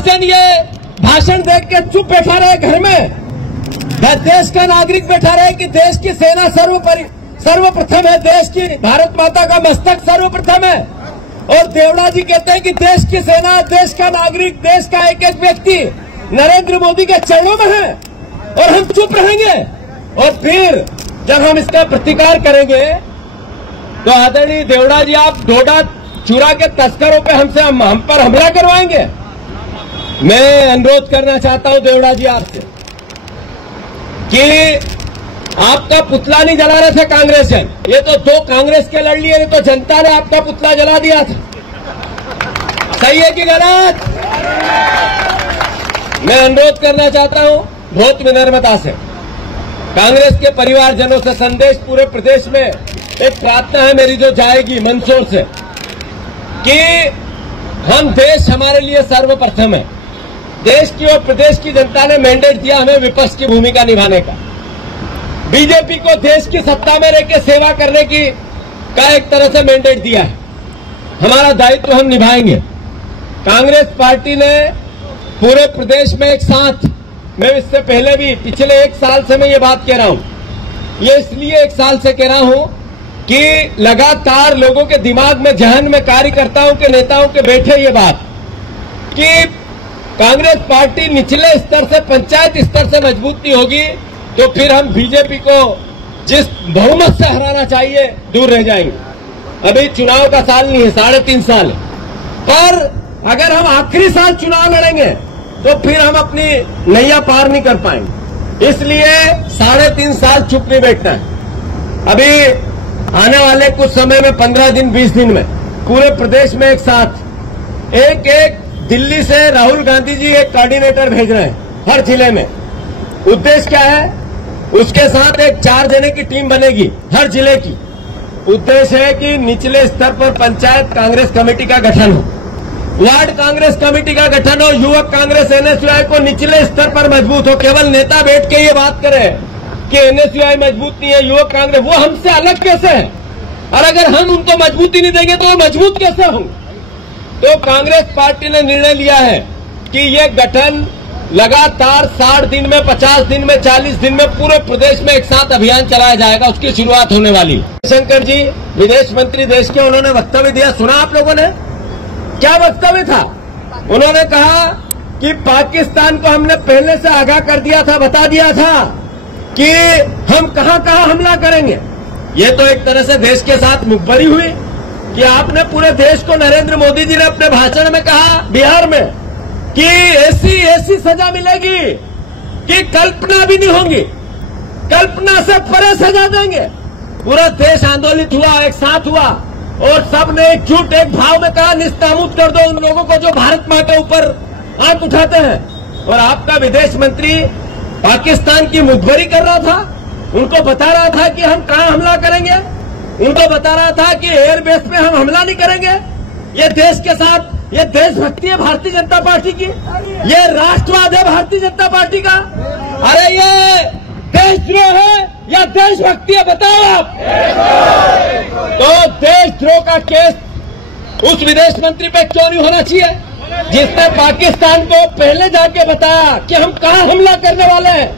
प्रशासन ये भाषण देख के चुप बैठा रहे घर में, देश का नागरिक बैठा रहे कि देश की सेना सर्वप्रथम है, देश की भारत माता का मस्तक सर्वप्रथम है। और देवड़ा जी कहते हैं कि देश की सेना, देश का नागरिक, देश का एक एक व्यक्ति नरेंद्र मोदी के चरणों में है, और हम चुप रहेंगे। और फिर जब हम इसका प्रतिकार करेंगे तो आदरणीय देवड़ा जी, आप डोडा चूरा के तस्करों पे हम पर हमला करवाएंगे। मैं अनुरोध करना चाहता हूं देवड़ा जी आपसे कि आपका पुतला नहीं जला रहे थे कांग्रेस, ये तो 2 कांग्रेस के लड़ लिए, तो जनता ने आपका पुतला जला दिया था। सही है कि गलत? मैं अनुरोध करना चाहता हूं बहुत विनम्रता से, कांग्रेस के परिवारजनों से संदेश पूरे प्रदेश में एक प्रार्थना है मेरी जो जाएगी मंदसौर से, कि हम देश हमारे लिए सर्वप्रथम है। देश की और प्रदेश की जनता ने मैंडेट दिया हमें विपक्ष की भूमिका निभाने का। बीजेपी को देश की सत्ता में रहकर सेवा करने का एक तरह से मैंडेट दिया है। हमारा दायित्व हम निभाएंगे। कांग्रेस पार्टी ने पूरे प्रदेश में एक साथ, मैं इससे पहले भी पिछले 1 साल से मैं ये बात कह रहा हूं, ये इसलिए 1 साल से कह रहा हूं कि लगातार लोगों के दिमाग में, जहन में, कार्यकर्ताओं के, नेताओं के बैठे ये बात कि कांग्रेस पार्टी निचले स्तर से, पंचायत स्तर से मजबूत नहीं होगी तो फिर हम बीजेपी को जिस बहुमत से हराना चाहिए दूर रह जाएंगे। अभी चुनाव का साल नहीं है, 3.5 साल है, पर अगर हम आखिरी साल चुनाव लड़ेंगे तो फिर हम अपनी नैया पार नहीं कर पाएंगे। इसलिए 3.5 साल चुप नहीं बैठना है। अभी आने वाले कुछ समय में 15 दिन 20 दिन में पूरे प्रदेश में एक साथ एक दिल्ली से राहुल गांधी जी एक कोऑर्डिनेटर भेज रहे हैं हर जिले में। उद्देश्य क्या है? उसके साथ एक 4 जने की टीम बनेगी हर जिले की। उद्देश्य है कि निचले स्तर पर पंचायत कांग्रेस कमेटी का गठन हो, वार्ड कांग्रेस कमेटी का गठन हो, युवक कांग्रेस एनएसयूआई को निचले स्तर पर मजबूत हो। केवल नेता बैठ के ये बात करे कि एनएसयूआई मजबूत नहीं है, युवक कांग्रेस, वो हमसे अलग कैसे है? और अगर हम उनको मजबूती नहीं देंगे तो वो मजबूत कैसे होंगे? तो कांग्रेस पार्टी ने निर्णय लिया है कि ये गठन लगातार 60 दिन में, 50 दिन में, 40 दिन में पूरे प्रदेश में एक साथ अभियान चलाया जाएगा। उसकी शुरुआत होने वाली है। शंकर जी विदेश मंत्री देश के, उन्होंने वक्तव्य दिया, सुना आप लोगों ने? क्या वक्तव्य था? उन्होंने कहा कि पाकिस्तान को हमने पहले से आगाह कर दिया था, बता दिया था कि हम कहां हमला करेंगे। ये तो एक तरह से देश के साथ मुखबरी हुई कि आपने पूरे देश को, नरेंद्र मोदी जी ने अपने भाषण में कहा बिहार में कि ऐसी सजा मिलेगी कि कल्पना भी नहीं होगी, कल्पना से परे सजा देंगे। पूरा देश आंदोलित हुआ, एक साथ हुआ, और सबने एकजुट एक भाव में कहा निस्तामुत कर दो उन लोगों को जो भारत मां के ऊपर आंख उठाते हैं। और आपका विदेश मंत्री पाकिस्तान की मुखबरी कर रहा था, उनको बता रहा था कि हम कहां हमला करेंगे, उनको बता रहा था कि एयरबेस पे हम हमला नहीं करेंगे। ये देश के साथ, ये देशभक्ति है भारतीय जनता पार्टी की, ये राष्ट्रवाद है भारतीय जनता पार्टी का। अरे ये देशद्रोह है या देशभक्ति है, बताओ आप। तो देशद्रोह का केस उस विदेश मंत्री पे क्यों नहीं होना चाहिए जिसने पाकिस्तान को पहले जाके बताया कि हम कहां हमला करने वाले हैं?